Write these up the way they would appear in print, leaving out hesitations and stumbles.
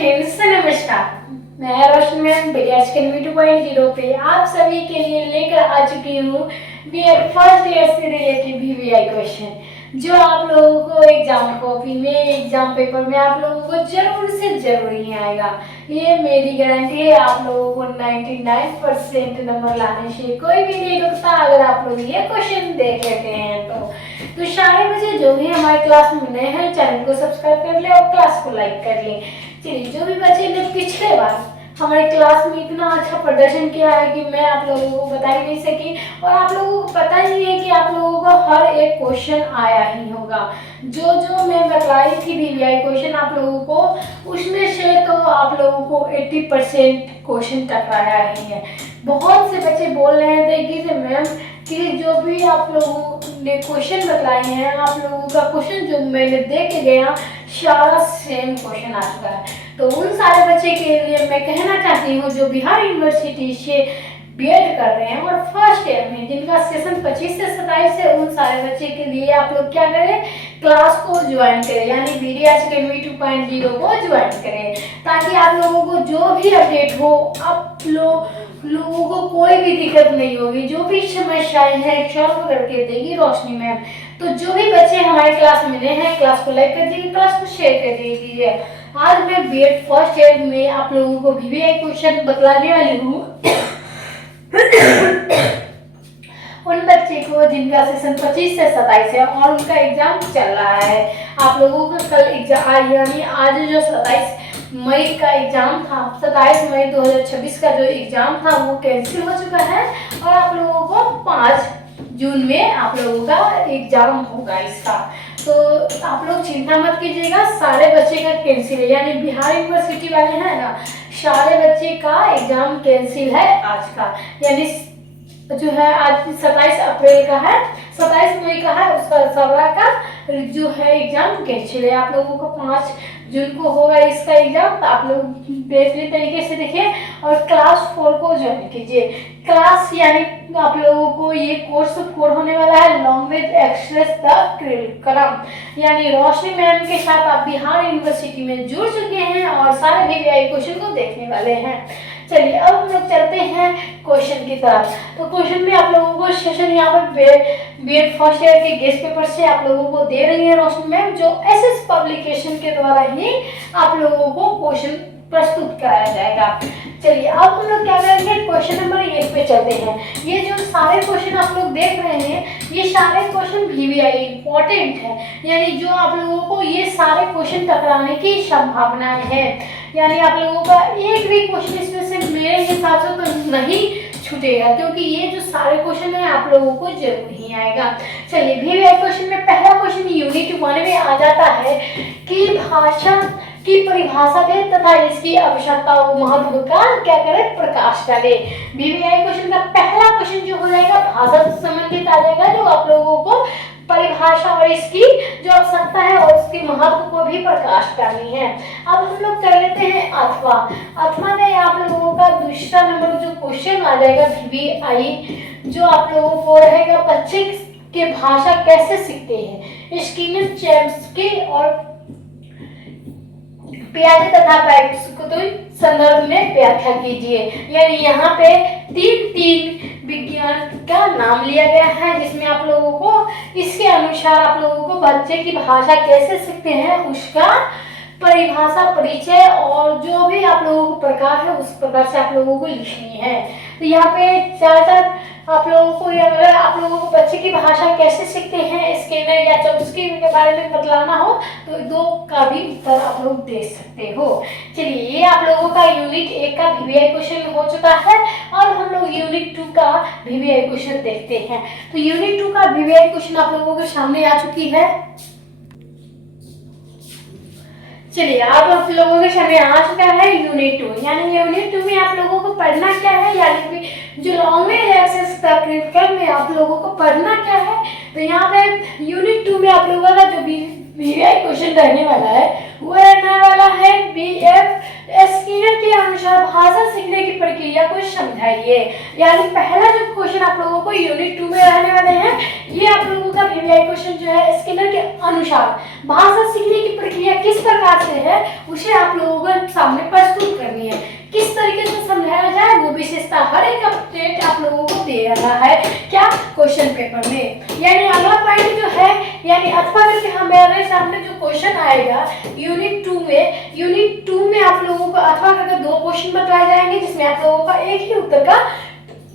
Students नमस्कार। मैं रोशनी ma'am BDH के 2.0 पे आप सभी के लिए लेकर आ चुकी हूँ बीएड फर्स्ट ईयर से रिलेटेड VVI क्वेश्चन, जो आप लोगों को एग्जाम कॉपी में एग्जाम पेपर में आप लोगों को जरूर से जरूर ही आएगा। ये मेरी गारंटी है। आप लोगों को 99% नंबर लाने से कोई भी नहीं रुकता अगर आप लोग ये क्वेश्चन देख लेते हैं तो सारे बच्चे जो भी हमारे क्लास में नए हैं चैनल को सब्सक्राइब कर ले और क्लास को लाइक कर ले। चलिए, जो भी बच्चे ने पिछले बार हमारे क्लास में इतना अच्छा प्रदर्शन किया है कि मैं आप लोगों को बता ही नहीं सकी, और आप लोगों को पता ही है कि आप लोगों को हर एक क्वेश्चन आया ही होगा। जो जो मैं बताई थी VVI क्वेश्चन आप लोगों को, उसमें से तो आप लोगों को 80% क्वेश्चन टकराया ही है। बहुत से बच्चे बोल रहे थे कि मैम कि जो भी आप लोगों ने क्वेश्चन बताए हैं, आप लोगों का क्वेश्चन जो मैंने दे के गया सारा सेम क्वेश्चन आ चुका है। तो उन सारे बच्चे के लिए मैं कहना चाहती हूँ जो बिहार यूनिवर्सिटी से बीएड कर रहे हैं और फर्स्ट ईयर में जिनका सेशन 25 से 27 है, उन सारे बच्चे के लिए आप लोग क्या करें, क्लास को ज्वाइन करें, यानी BDH Academy 2.0 को ज्वाइन करें, ताकि आप लोगों को जो भी अपडेट हो आप लोगों को कोई भी दिक्कत नहीं होगी। जो भी समस्याएं हैं सॉल्व करके देगी रोशनी मैम। तो जो भी बच्चे हमारे क्लास में नए हैं, क्लास को लाइक कर दीजिए, क्लास को शेयर कर दीजिए। आज मैं बीएड फर्स्ट ईयर में आप लोगों को VVI क्वेश्चन बतलाने वाली हूँ उन बच्चे को जिनका सेशन 25 से 27 है और उनका एग्जाम चल रहा है। आप लोगों का कल एग्जाम यानी आज जो 27 मई का एग्जाम था, 27 मई 2026 का जो एग्जाम था वो कैंसिल हो चुका है, और आप लोगों को 5 जून में आप लोगों का एग्जाम होगा इसका। तो आप लोग चिंता मत कीजिएगा, सारे बच्चे का कैंसिल है, यानी बिहार यूनिवर्सिटी वाले हैं ना, सारे बच्चे का एग्जाम कैंसिल है आज का, यानी जो है आज 27 अप्रैल का है, 27 मई का है, उसका सबरा का जो है एग्जाम कैंसिल है। आप लोगों को 5 जून को होगा इसका एग्जाम। तो आप लोग बेहतरीन तरीके से देखिए और क्लास 4 को ज्वाइन कीजिए। क्लास यानी आप लोगों को ये कोर्स 4 होने वाला है, लैंग्वेज एक्सप्रेस द करिकुलम, यानी रोशनी मैम के साथ आप बिहार यूनिवर्सिटी में जुड़ चुके हैं और सारे VVI क्वेश्चन को देखने वाले हैं। चलिए, अब हम लोग चलते हैं क्वेश्चन की तरफ। तो क्वेश्चन में आप लोगों को सेशन यहाँ पर बीएड फर्स्ट ईयर के गेस्ट पेपर से आप लोगों को दे रही है रोशनी मैम, जो SS पब्लिकेशन के द्वारा ही आप लोगों को क्वेश्चन प्रस्तुत कराया जाएगा। चलिए, अब हम लोग क्या करेंगे, क्वेश्चन नंबर 1 पे चलते हैं। ये जो सारे क्वेश्चन आप लोग देख रहे हैं, ये सारे क्वेश्चन VVI इंपॉर्टेंट है, यानी जो आप लोगों को ये सारे क्वेश्चन टकराने की संभावनाएं है, यानी आप लोगों का एक भी क्वेश्चन इसमें से मेरे हिसाब से तो नहीं छूटेगा, क्योंकि ये जो सारे क्वेश्चन है आप लोगों को जरूर ही आएगा। चलिए, VVI क्वेश्चन में पहला क्वेश्चन यूनिट 1 में आ जाता है कि भाषा की परिभाषा दे तथा इसकी आवश्यकता और महत्व का क्या करें, प्रकाश डाले। VVI क्वेश्चन का पहला क्वेश्चन जो हो जाएगा भाषा से संबंधित आ जाएगा, जो आप लोगों को परिभाषा और इसकी जो आवश्यकता है और उसके महत्व को भी प्रकाश डालनी है। अब हम लोग कर लेते हैं अथवा में आप लोगों का दूसरा नंबर जो क्वेश्चन आ जाएगा VVI, जो आप लोगों को रहेगा बच्चे के भाषा कैसे सीखते हैं, स्किनर चैम्स्की और पियाजे तथा बैक्सकुतुई संदर्भ में व्याख्या कीजिए। यानी यहाँ पे 3 विज्ञान का नाम लिया गया है, जिसमें आप लोगों को इसके अनुसार आप लोगों को बच्चे की भाषा कैसे सीखते हैं उसका परिभाषा, परिचय और जो भी आप लोगों को प्रकार है उस प्रकार से आप लोगों को लिखनी है। तो यहाँ पे 4 आप लोगों को, अगर आप लोगों को बच्चे की भाषा कैसे सीखते हैं स्किनर या चॉम्स्की के बारे में बतलाना हो तो 2 का भी उत्तर आप लोग दे सकते हो। चलिए, ये आप लोगों का यूनिट 1 का VVI क्वेश्चन हो चुका है और हम लोग यूनिट 2 का VVI क्वेश्चन देखते हैं। तो यूनिट 2 का VVI क्वेश्चन आप लोगों के सामने आ चुकी है। चलिए, अब आप लोगों के सामने आ चुका है यूनिट 2, यानी यूनिट 2 में आप लोगों को पढ़ना क्या है, यानी कि जो लैंग्वेज एक्सेस करिकुलम में आप लोगों को पढ़ना क्या है। तो यहाँ पे यूनिट 2 में आप लोगों का जो VVI क्वेश्चन रहने वाला है वो रहने वाला है BF स्किनर के अनुसार भाषा सीखने की प्रक्रिया को समझाइए। यानी पहला जो क्वेश्चन आप लोगों को यूनिट 2 में रहने वाले हैं, ये आप लोगों का VVI क्वेश्चन जो है स्किनर के अनुसार भाषा सीखने की प्रक्रिया किस प्रकार से है उसे आप लोगों को सामने प्रस्तुत करनी है। किस तरीके से समझाया जाए वो विशेषता हर एक अपडेट आप लोगों को दे रहा है क्या क्वेश्चन पेपर में। यानी अगला पॉइंट जो है, यानी अथवा करके हमारे सामने जो क्वेश्चन आएगा यूनिट 2 में आप लोगों को अथवा करके 2 क्वेश्चन बताए जाएंगे जिसमें आप लोगों का एक ही उत्तर का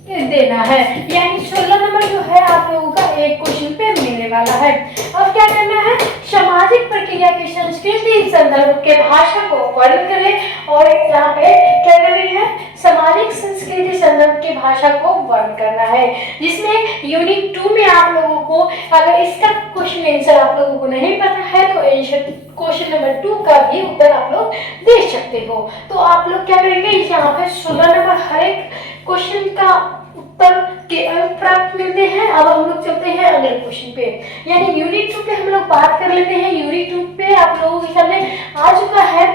देना है। यानी 16 नंबर जो है आप लोगों का एक क्वेश्चन पे मिलने वाला है। अब क्या करना है, सामाजिक प्रक्रिया की संस्कृति संदर्भ के भाषा को वर्णन करें। और यहाँ पे क्या करनी है, सामाजिक संस्कृति संदर्भ की भाषा को वर्णन करना है, जिसमें यूनिट 2 में आप लोगों को अगर इसका क्वेश्चन आंसर आप लोगों को नहीं पता है तो आंसर क्वेश्चन नंबर 2 का भी उत्तर आप लोग दे सकते हो। तो आप लोग क्या करेंगे, यहाँ पे 16 नंबर हर एक क्वेश्चन का उत्तर के अंक प्राप्त मिलते हैं। अब हम लोग चलते हैं अगले क्वेश्चन पे, यानी यूनिट 2 पे हम लोग बात कर लेते हैं। यूनिट 2 पे आप लोगों के सामने आ चुका है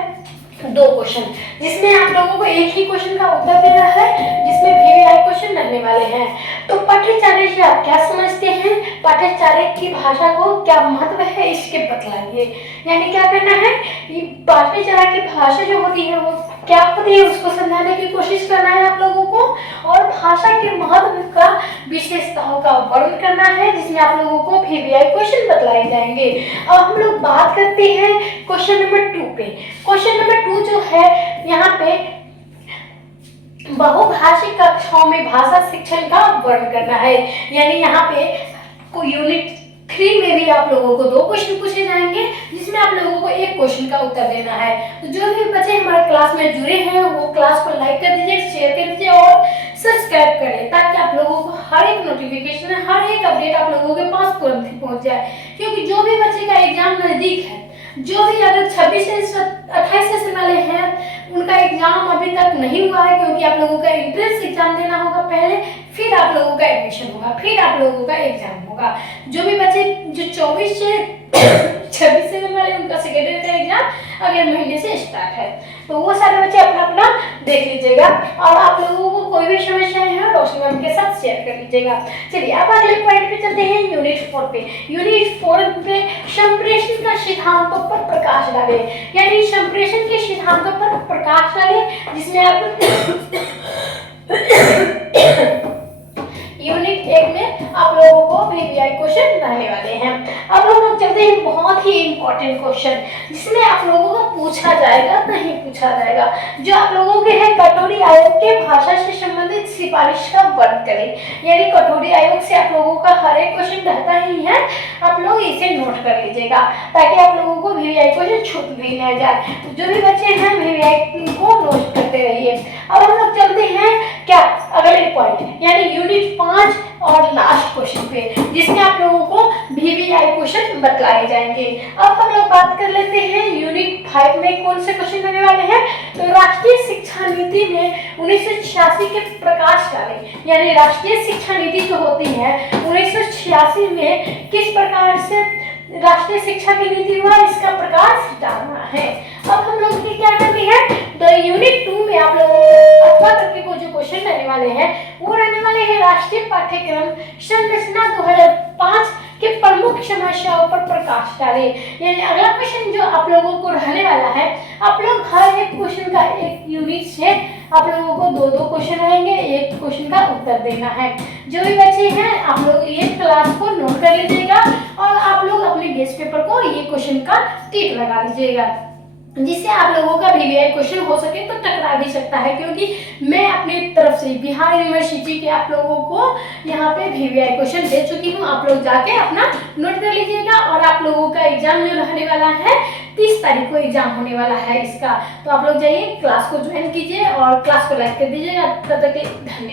2 क्वेश्चन, जिसमें आप लोगों को एक ही क्वेश्चन का उत्तर देना है, जिसमें VVI क्वेश्चन रहने वाले हैं। तो पाठ्यचर्या से आप क्या समझते हैं, पाठ्यचर्या की भाषा को क्या महत्व है इसके बतलाइए। यानी क्या करना है, पाठ्यचर्या की भाषा जो होती है वो क्या होती है उसको समझाने की कोशिश करना है आप लोगों को, और भाषा के महत्व का विशेषताओं का वर्णन करना है, जिसमें आप लोगों को VVI क्वेश्चन बतलाए जाएंगे। अब हम लोग बात करते हैं क्वेश्चन नंबर 2 पे। क्वेश्चन नंबर 2 जो है, यहाँ पे बहुभाषिक कक्षाओं में भाषा शिक्षण का वर्णन करना है। यानी यहाँ पे यूनिट 3 में भी आप लोगों को 2 क्वेश्चन पूछे जाएंगे, जिसमें आप लोगों को एक क्वेश्चन का उत्तर देना है। तो जो भी बच्चे हमारे क्लास में जुड़े हैं वो क्लास को लाइक कर दीजिए, शेयर कर दीजिए और सब्सक्राइब करें, ताकि आप लोगों को हर एक नोटिफिकेशन, हर एक अपडेट आप लोगों के पास तुरंत ही पहुंच जाए। क्योंकि जो भी बच्चे का एग्जाम नजदीक है, जो भी अगर 26 से 28 सेशन वाले हैं उनका एग्जाम अभी तक नहीं हुआ है, क्योंकि आप लोगों का एंट्रेंस एग्जाम देना होगा पहले, फिर आप लोगों का एडमिशन होगा, फिर आप लोगों का एग्जाम होगा। जो भी बच्चे जो 24 से 26 सेशन वाले उनका सेकेंडरी का एग्जाम अगले महीने से स्टार्ट है। तो वो सारे बच्चे अपना अपना देख लीजिएगा, और आप लोगों को कोई भी समस्याएं हैं रोशनी मैम के साथ शेयर कर लीजिएगा। चलिए अब अगले पॉइंट पे चलते हैं, यूनिट 4 पे। यूनिट 4 पे संप्रेषण का सिद्धांतों पर प्रकाश डाले, यानी संप्रेषण के सिद्धांतों पर प्रकाश डाले, जिसमें आप यूनिट 1 में आप लोगों को VVI क्वेश्चन रहने वाले हैं। अब हम लोग चलते हैं बहुत ही इंपॉर्टेंट क्वेश्चन, जिसमें आप लोगों को पूछा जाएगा नहीं पूछा जाएगा, जो आप लोगों के है कटोरी आयोग के भाषा से संबंधित सिफारिश का वर्णन करें। यानी कटोरी आयोग से आप लोगों का हर एक क्वेश्चन रहता ही है, आप लोग इसे नोट कर लीजिएगा ताकि आप लोगों को VVI क्वेश्चन छूट भी न जाए। जो भी बच्चे हैं VVI को नोट करते रहिए। अब हम लोग चलते हैं क्या अगले पॉइंट, यानी यूनिट 5 और लास्ट क्वेश्चन पे, जिसमें आप लोगों को VVI क्वेश्चन बतलाए जाएंगे। अब हम लोग बात कर लेते हैं यूनिट 5 में कौन से क्वेश्चन आने वाले हैं। तो राष्ट्रीय शिक्षा नीति में 1986 के प्रकाश डालें, यानी राष्ट्रीय शिक्षा नीति जो होती है 1986 में किस प्रकार से राष्ट्रीय शिक्षा की नीति हुआ, इसका प्रकाश डालना है। अब हम लोग की क्या करनी है, तो यूनिट 2 में आप लोगों को अथवा करके को जो क्वेश्चन रहने वाले हैं वो रहने वाले हैं राष्ट्रीय पाठ्यक्रम संरचना 2005 के प्रमुख समस्याओं पर प्रकाश डाले। यानी अगला क्वेश्चन जो आप लोगों को रहने वाला है, आप लोग हर एक क्वेश्चन का एक यूनिट से आप लोगों को 2-2 क्वेश्चन रहेंगे, एक क्वेश्चन का उत्तर देना है। जो भी बच्चे हैं आप लोग ये क्लास को नोट कर लीजिएगा, और आप लोग अपने गेस्ट पेपर को ये क्वेश्चन का टिक लगा लीजिएगा, जिससे आप लोगों का VVI क्वेश्चन हो सके तो टकरा भी सकता है। क्योंकि मैं अपनी तरफ से बिहार यूनिवर्सिटी के आप लोगों को यहाँ पे VVI क्वेश्चन दे चुकी हूँ, आप लोग जाके अपना नोट कर लीजिएगा। और आप लोगों का एग्जाम जो रहने वाला है 30 तारीख को एग्जाम होने वाला है इसका, तो आप लोग जाइए क्लास को ज्वाइन कीजिए और क्लास को लाइक कर दीजिएगा। तब तक के धन्यवाद।